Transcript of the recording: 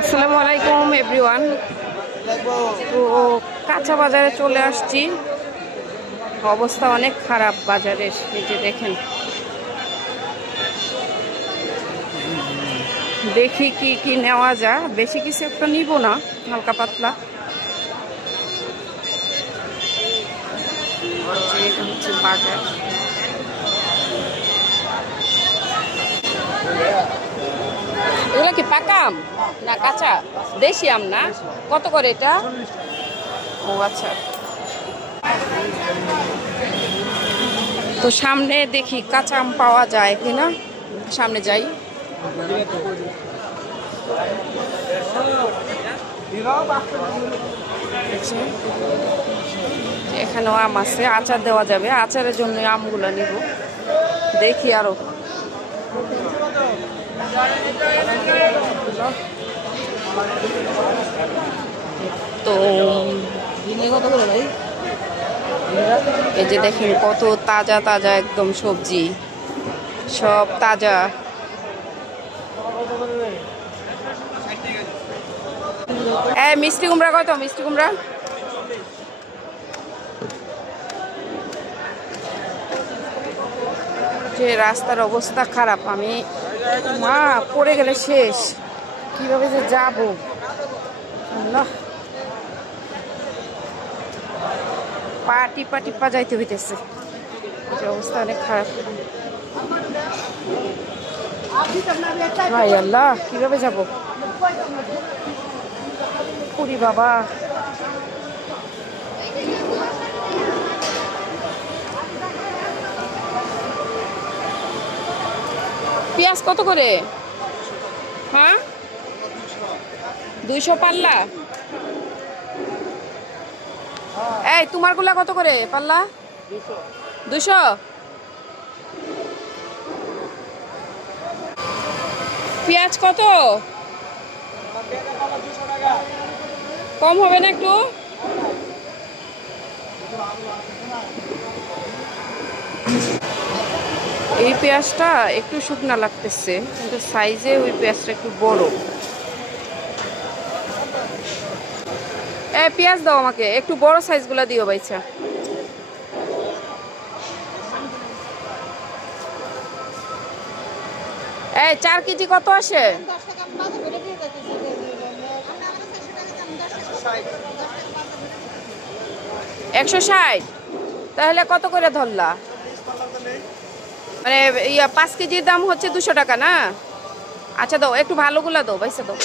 আসসালামু আলাইকুম এভরিওয়ান। তো কাঁচা বাজারে চলে আসছি। অবস্থা অনেক খারাপ বাজারের, এই যে দেখেন। দেখি কি কি নেওয়া যায়, বেশি কিছু একটা নিব না, হালকা পাতলা। এটা হচ্ছে বাজার। এগুলো কি পাকা আম না কাঁচা? দেশি আম না? কত করে এটা? ও আচ্ছা। তো সামনে দেখি কাঁচা আম পাওয়া যায় কিনা, সামনে যাই। এখানেও আম আছে, আচার দেওয়া যাবে। আচারের জন্য আমগুলো নিব, দেখি আরো। তো এই যে দেখেন কত তাজা তাজা একদম সবজি, সব তাজা। মিষ্টি কুমড়া কত? মিষ্টি কুমড়া যে রাস্তার অবস্থা খারাপ, আমি মা পড়ে গেলে শেষ, কিভাবে যে যাবো আল্লাহ। পা টিপা টিপা যাইতে হইতেছে, যে অবস্থা অনেক খারাপ। ভাই আল্লাহ, কিভাবে যাব? পুরি বাবা। পেঁয়াজ কত করে? হ্যাঁ, 200 পাল্লা। এই তোমার গুলা কত করে পাল্লা? 200। পেঁয়াজ কত? কম হবে না একটু? এই পেঁয়াজটা একটু শুকনা লাগতেছে, কিন্তু সাইজে ওই পেঁয়াজটা একটু বড়। পেঁয়াজ দাও আমাকে, একটু বড় সাইজগুলা দিও বাইছা। এই 4 কেজি কত আসে? 160। তাহলে কত করে ধরলা? মানে 5 কেজির দাম হচ্ছে 200 টাকা না? আচ্ছা দাও, একটু ভালোগুলা দাও, বাইসা দাও।